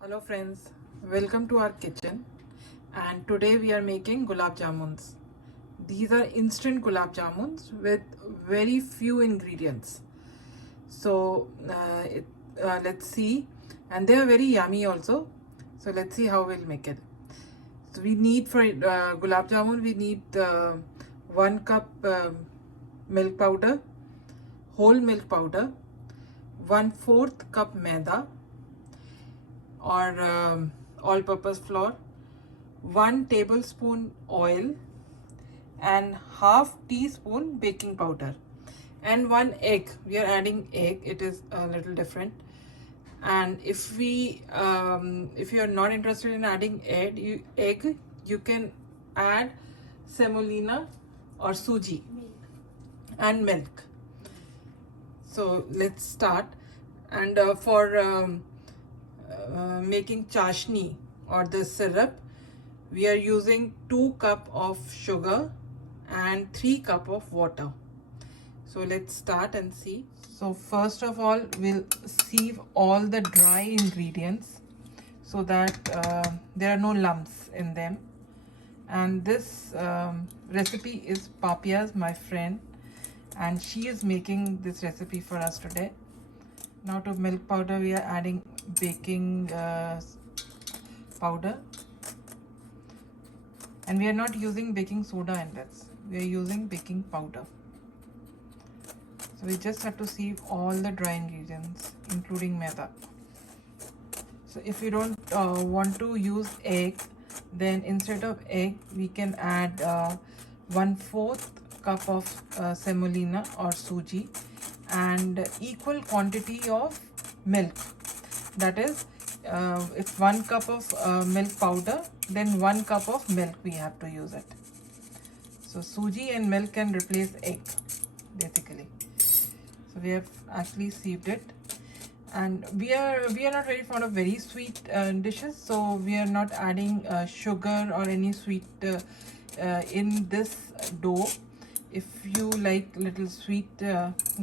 Hello friends, welcome to our kitchen, and today we are making gulab jamuns. These are instant gulab jamuns with very few ingredients. So let's see, and they are very yummy also. So let's see how we'll make it. So we need for gulab jamun we need 1 cup milk powder, whole milk powder, 1/4 cup maida or all-purpose flour, 1 tablespoon oil, and half teaspoon baking powder, and 1 egg. We are adding egg. It is a little different. And if you are not interested in adding egg, you can add semolina or suji and milk. So let's start. And for making chashni or the syrup, we are using 2 cup of sugar and 3 cup of water. So let's start and see. So first of all, we'll sieve all the dry ingredients so that there are no lumps in them. And this recipe is Papia's, my friend, and she is making this recipe for us today. Now to milk powder, we are adding baking powder, and we are not using baking soda in this. We are using baking powder. So we just have to sieve all the dry ingredients, including maida. So if you don't want to use egg, then instead of egg, we can add 1/4 cup of semolina or suji and equal quantity of milk. That is, if 1 cup of milk powder, then 1 cup of milk we have to use it. So suji and milk can replace egg basically. So we have actually sieved it, and we are not very fond of very sweet dishes, so we are not adding sugar or any sweet in this dough. If you like little sweet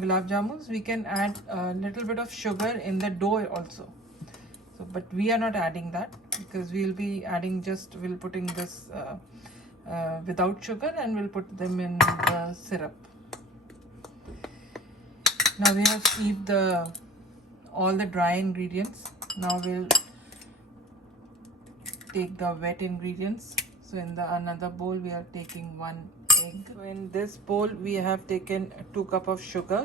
gulab jamuns, we can add a little bit of sugar in the dough also. So but we are not adding that because we'll be adding we'll putting this without sugar, and we'll put them in the syrup. Now we have sieved all the dry ingredients. Now we'll take the wet ingredients. So in another bowl, we are taking 1 egg. So in this bowl, we have taken 2 cup of sugar,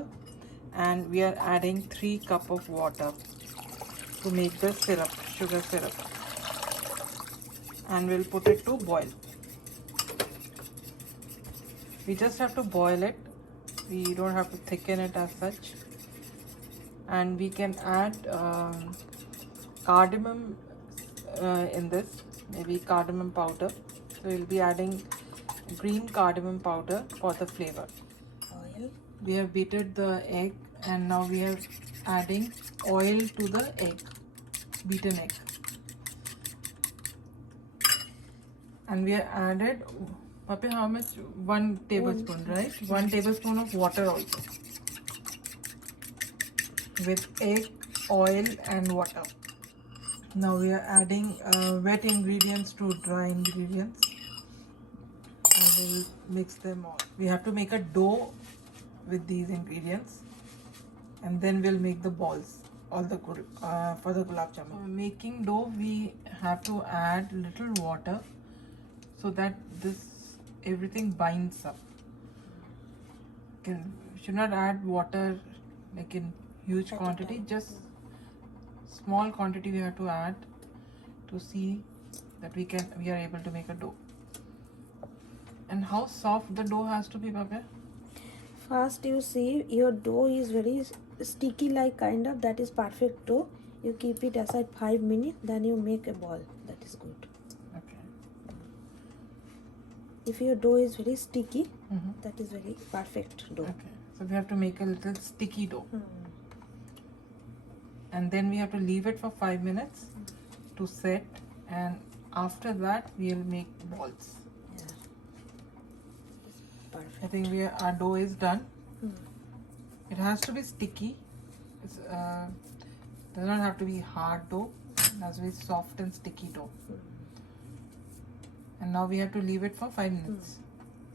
and we are adding 3 cup of water to make the syrup, sugar syrup. And we'll put it to boil. We just have to boil it. We don't have to thicken it as such. And we can add cardamom in this, maybe cardamom powder. So we'll be adding green cardamom powder for the flavor. Oil. We have beaten the egg, and now we are adding oil to the egg, beaten egg. And we have added, Papi, how much? 1 tablespoon, right? 1 tablespoon of water also. With egg, oil and water. Now we are adding wet ingredients to dry ingredients, and we'll mix them all. We have to make a dough with these ingredients, and then we'll make the balls, all the for the gulab jamun. Making dough, we have to add little water so that everything binds up. Should not add water like in huge quantity, just small quantity we have to add to see that we are able to make a dough. And how soft the dough has to be, Baba? First you see your dough is very sticky like kind of, that is perfect dough. You keep it aside 5 minutes, then you make a ball. That is good. Okay. If your dough is very sticky, that is very perfect dough. Okay. So we have to make a little sticky dough. And then we have to leave it for 5 minutes to set, and after that we'll make balls. Yeah. Perfect. I think our dough is done. It has to be sticky. It does not have to be hard dough. That's very soft and sticky dough. And now we have to leave it for 5 minutes.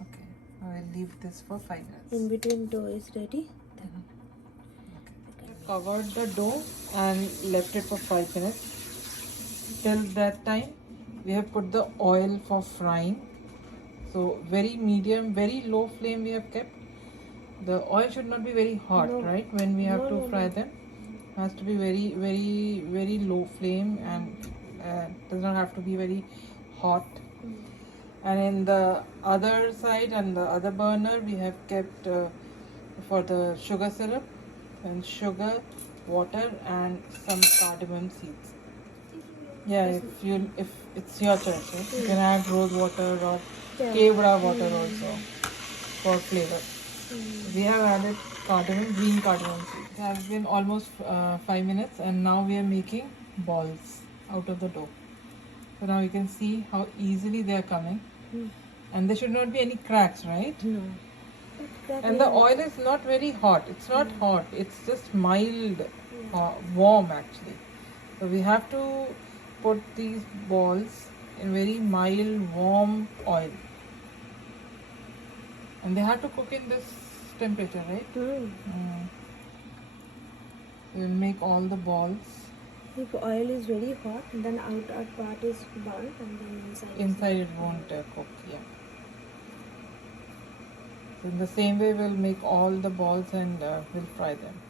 Okay, I will leave this for 5 minutes. In between dough is ready. Covered the dough and left it for 5 minutes. Till that time, we have put the oil for frying. So very medium, very low flame we have kept. The oil should not be very hot, No. right? When we have No, to no, fry no. them, it has to be very, very, very low flame, and does not have to be very hot. And in the other side and the other burner, we have kept for the sugar syrup and sugar, water, and some cardamom seeds. Yeah, if it's your choice, right? You can add rose water or kevra water also for flavor. We have added cardamom, green cardamom seeds. It has been almost 5 minutes, and now we are making balls out of the dough. So now you can see how easily they are coming, and there should not be any cracks, right? No. And the oil is not very hot. It's not hot. It's just mild, warm actually. So we have to put these balls in very mild, warm oil. And they have to cook in this temperature, right? We'll make all the balls. If oil is very hot, then outer part is burnt and then inside. Inside it won't cook, yeah. So in the same way, we'll make all the balls and we'll fry them.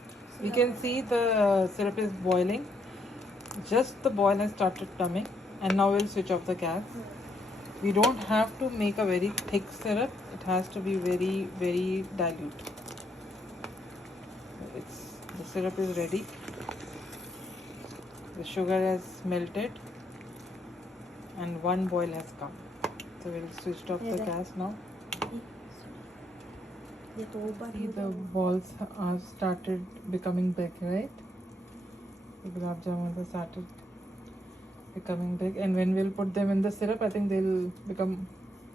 We can see the syrup is boiling. Just the boil has started coming, and now we'll switch off the gas. We don't have to make a very thick syrup. It has to be very, very dilute. The syrup is ready. The sugar has melted, and one boil has come. So we'll switch off the gas now. See, the balls are started becoming big, right? The gulab jamuns have started becoming big, and when we'll put them in the syrup, I think they'll become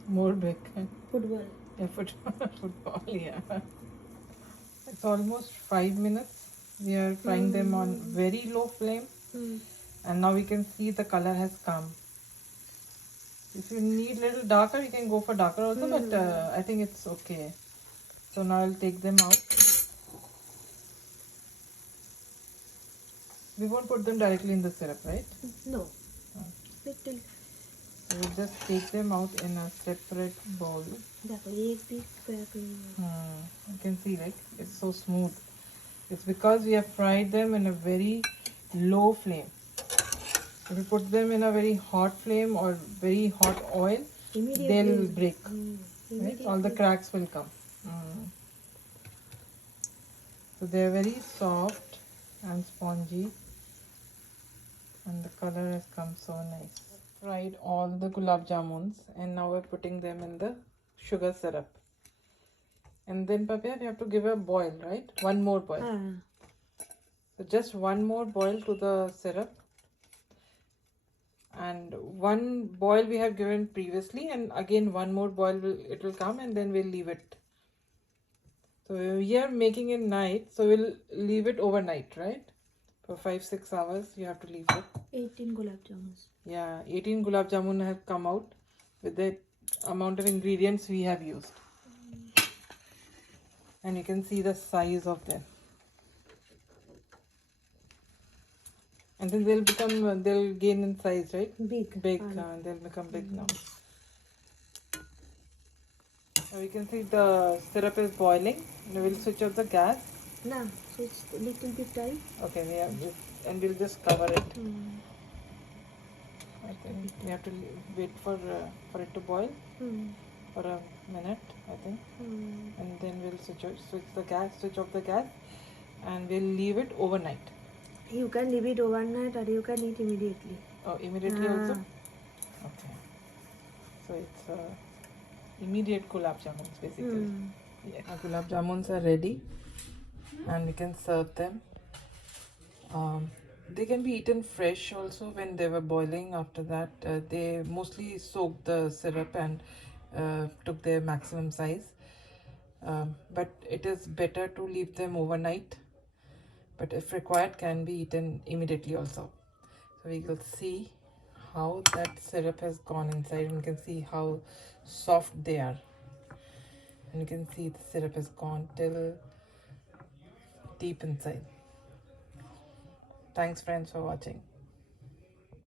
more big. Football. Yeah, football, yeah. It's almost 5 minutes. We are frying them on very low flame, and now we can see the color has come. If you need little darker, you can go for darker also, but I think it's okay. So now I'll take them out. We won't put them directly in the syrup, right? No. Little. So we'll just take them out in a separate bowl. You can see, like, it's so smooth. It's because we have fried them in a very low flame. If you put them in a very hot flame or very hot oil, they'll break. Right? All the cracks will come. So they're very soft and spongy, and the color has come so nice. Fried all the gulab jamuns, and now we're putting them in the sugar syrup. And then, Papaya, we have to give a boil, right? One more boil. So just one more boil to the syrup. And one boil we have given previously, and again one more boil will come, and then we'll leave it. So we are making it night, so we'll leave it overnight, right? For 5-6 hours you have to leave it. 18 gulab jamuns. Yeah, 18 gulab jamun have come out with the amount of ingredients we have used. And you can see the size of them. And then they'll gain in size, right? Big. They'll become big now. Now you can see the syrup is boiling. Now we'll switch off the gas. No, so it's a little bit time. Okay, we have this, and we'll just cover it. I think we have to wait for it to boil for a minute, I think, and then we'll switch off the gas, and we'll leave it overnight. You can leave it overnight, or you can eat immediately. Oh, immediately also? Okay. So it's immediate gulab jamuns basically. Yeah. Our gulab jamuns are ready, and we can serve them. They can be eaten fresh also when they were boiling. After that, they mostly soaked the syrup and took their maximum size. But it is better to leave them overnight. But if required, can be eaten immediately also. So we will see how that syrup has gone inside, and you can see how soft they are. And you can see the syrup has gone till deep inside. Thanks friends for watching.